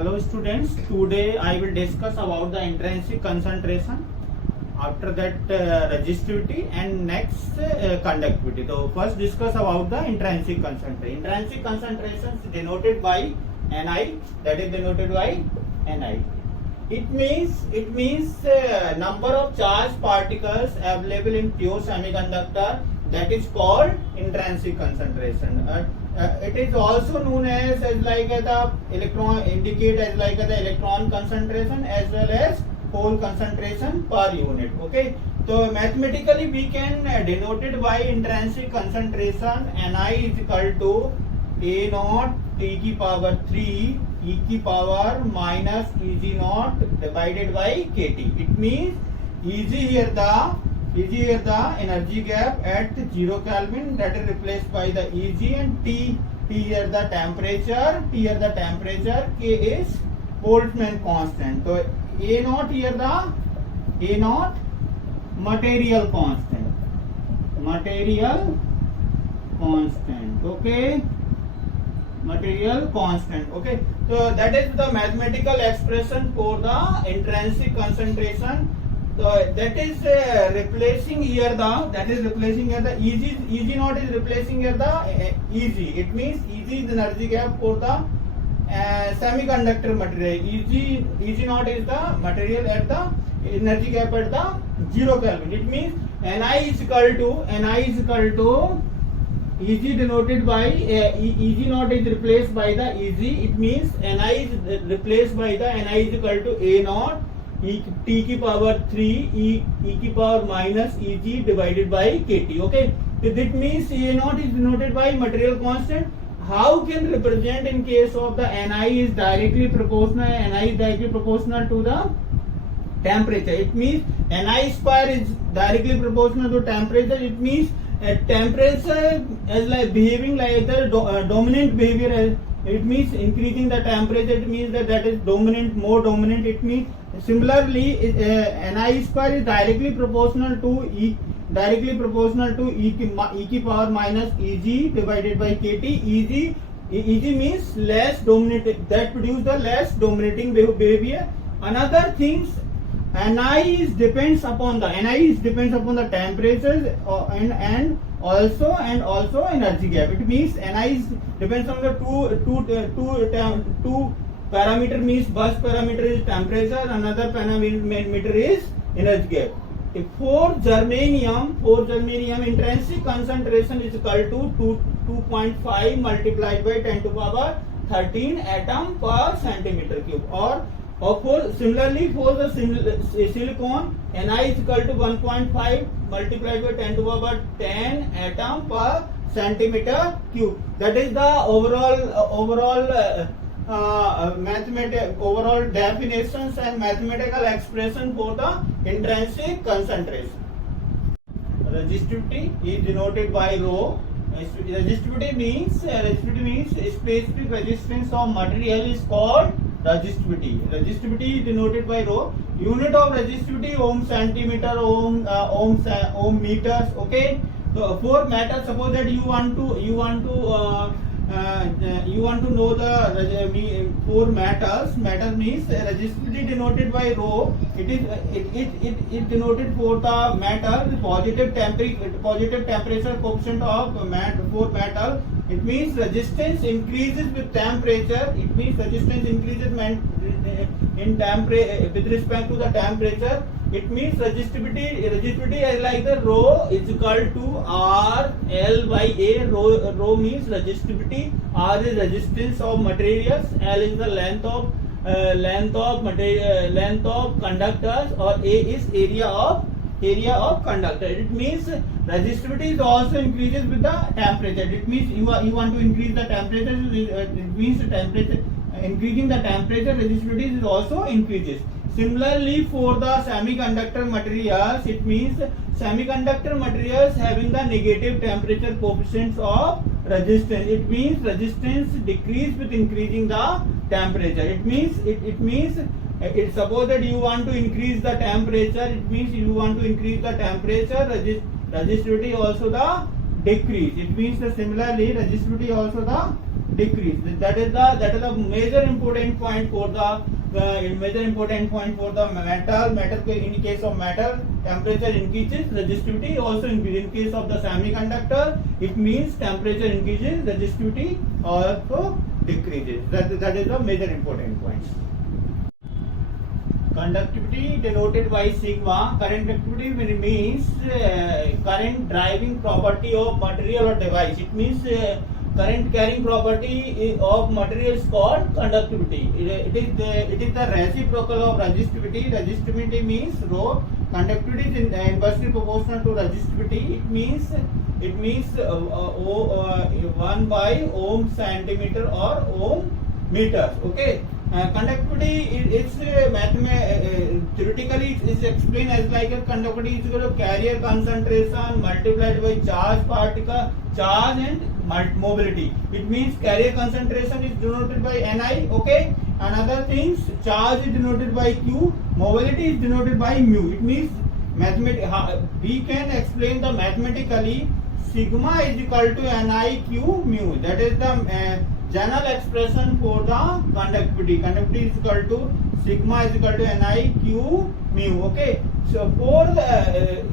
Hello students, today I will discuss about the intrinsic concentration, after that resistivity and next conductivity. So first discuss about the intrinsic concentration. Intrinsic concentration is denoted by Ni, that is denoted by Ni. It means number of charged particles available in pure semiconductor, that is called intrinsic concentration. It is also known as like the electron, indicate as like the electron concentration as well as hole concentration per unit. Okay, so mathematically we can denote it by intrinsic concentration. Ni is equal to A naught T की power 3 e की power minus Eg naught divided by kT. It means Eg here the energy gap at 0 Kelvin, that is replaced by the Eg, and T here the temperature, K is Boltzmann constant. So A naught here the material constant. Okay, material constant. Okay, so that is the mathematical expression for the intrinsic concentration. So that is replacing here the Eg naught is replacing here the Eg. It means Eg is the energy gap for the semiconductor material. Eg naught is the material at the energy gap at the 0 Kelvin. It means Ni is equal to Eg denoted by Eg naught is replaced by the Eg. It means Ni is replaced by the Ni is equal to A naught T की power 3 e की power minus Eg divided by kT. Okay, so that means A naught is denoted by material constant. How can represent in case of the Ni is directly proportional to the temperature? It means Ni square is directly proportional to temperature. It means temperature is like behaving like the dominant behavior. It means increasing the temperature. It means that is dominant, more dominant. It means similarly Ni square is directly proportional to e की power minus Eg divided by kT. Eg means less dominant, that produce the less dominating behavior. Another things, Ni depends upon the temperature and also energy gap. It means Ni depends on the two parameter, means first parameter is temperature, another parameter is energy gap. For germanium intrinsic concentration is equal to 2.5 multiplied by 10 to the power 13 atom per centimeter cube. Or for similarly for the silicon, Ni is equal to 1.5 multiplied by 10 to the power 10 atom per centimeter cube. That is the overall definitions and mathematical expression for the intrinsic concentration. Resistivity is denoted by rho. Resistivity means specific resistance of material is called resistivity. Resistivity is denoted by rho. Unit of resistivity ohm centimeter, ohm meters. Okay, so for matter, suppose that you want to know the four matters. Matter means resistivity denoted by rho. It is denoted for the matter positive temperature coefficient of for metal. It means resistance increases with temperature. It means resistance increases in temperature with respect to the temperature. It means resistivity is like the rho is equal to R L by A. Rho means resistivity, R is resistance of materials, L is the length of conductors, or A is area of conductor. It means resistivity is also increases with the temperature. It means you want to increase the temperature. It means temperature increasing the temperature, resistivity is also increases. Similarly, for the semiconductor materials, it means semiconductor materials having the negative temperature coefficients of resistance. It means resistance decrease with increasing the temperature. It means it's suppose that you want to increase the temperature. It means you want to increase the temperature. Resistivity also the decrease. It means the similarly resistivity also the decrease. That is the major important point for the metal. In case of metal, temperature increases, resistivity also increases. In case of the semiconductor, it means temperature increases, resistivity also decreases. That is the major important point. Conductivity denoted by sigma. Conductivity means current driving property of material or device. It means current carrying property of material is called conductivity. It is the reciprocal of resistivity. Resistivity means rho. Conductivity is inversely proportional to resistivity. It means 1 by ohm centimeter or ohm meters. Okay. Conductivity is theoretically is explained as like a conductivity is equal to carrier concentration multiplied by charge particle, charge and mobility. It means carrier concentration is denoted by Ni. Okay. Another things, charge is denoted by Q, mobility is denoted by mu. It means we can explain the mathematically sigma is equal to Ni Q mu. That is the general expression for the conductivity. Conductivity is equal to sigma is equal to Ni Q mu. Okay. So for the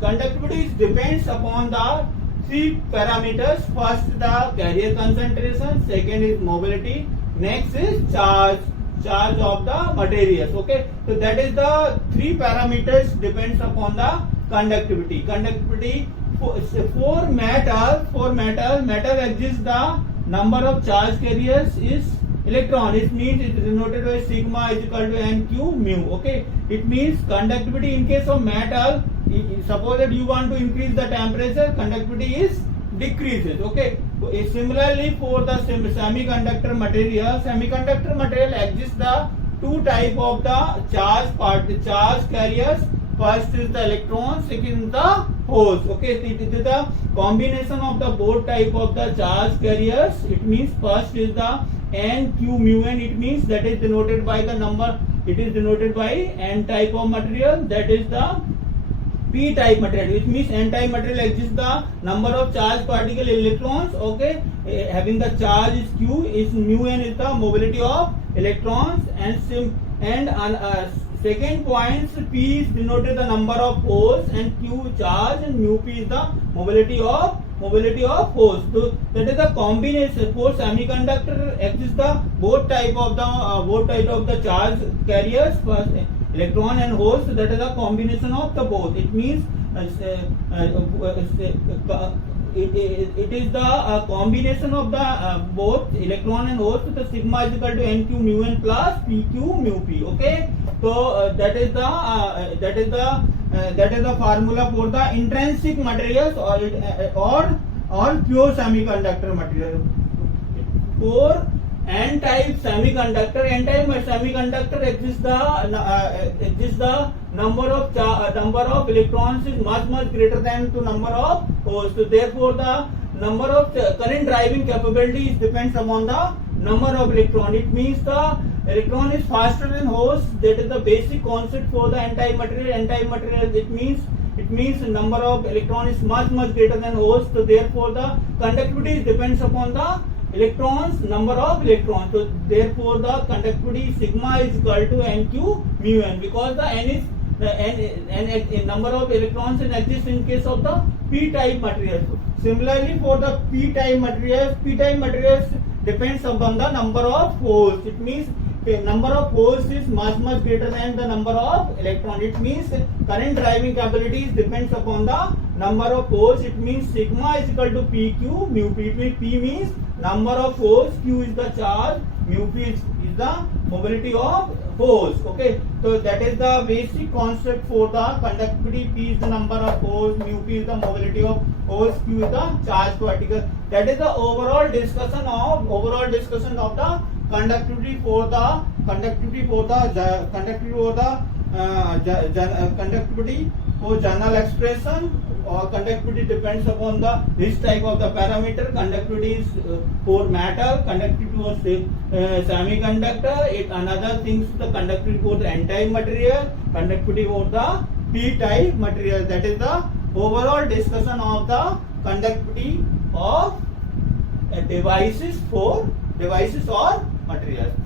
conductivity depends upon the three parameters. First the carrier concentration, second is mobility, next is charge of the materials. Okay. So that is the three parameters depends upon the conductivity. Conductivity for metal exists the number of charge carriers is electron. It means it is denoted by sigma is equal to NQ mu. Okay. It means conductivity in case of metal, suppose that you want to increase the temperature, conductivity is decreases. Okay. Similarly for the semiconductor material exists the two type of the charge carriers. First is the electron, second is the holes. Okay, it is the combination of the both type of the charge carriers. It means first is the N Q mu n. It means that is denoted by the number. It is denoted by N type of material. That is the P type material. It means N type material exists the number of charge particle electrons. Okay, having the charge is Q, is mu n is the mobility of electrons, and second point, P is denoted the number of holes, and Q charge, and mu P is the mobility of holes. So that is the combination. For semiconductor exists the both type of the charge carriers, first electron and holes. So that is the combination of the both. It means it is the combination of the both electron and holes. So the sigma is equal to NQ mu n plus PQ mu P. Okay. So that is the formula for the intrinsic materials or pure semiconductor material. For N-type semiconductor exists the number of electrons is much greater than the number of holes. So therefore the number of current driving capabilities depends upon the number of electron. It means the electron is faster than holes. That is the basic concept for the N-type material. N-type material, it means the number of electron is much greater than holes. So therefore the conductivity depends upon the electrons, number of electrons. So therefore the conductivity sigma is equal to NQ mu n, because the N is the number of electrons exists in case of the P-type materials. Similarly for the P-type materials depends upon the number of holes. It means the number of holes is much greater than the number of electrons. It means current driving capabilities depends upon the number of holes. It means sigma is equal to PQ mu P. P means number of holes, Q is the charge, mu P is the mobility of holes. Okay, so that is the basic concept for the conductivity. P is the number of holes, mu P is the mobility of holes, Q is the charge particle. That is the overall discussion of the conductivity for the conductivity for general expression. Or conductivity depends upon this type of the parameter. Conductivity is for metal, conductivity for semiconductor. Another things, the conductivity for the N-type material, conductivity for the P-type material. That is the overall discussion of the conductivity of devices or materials.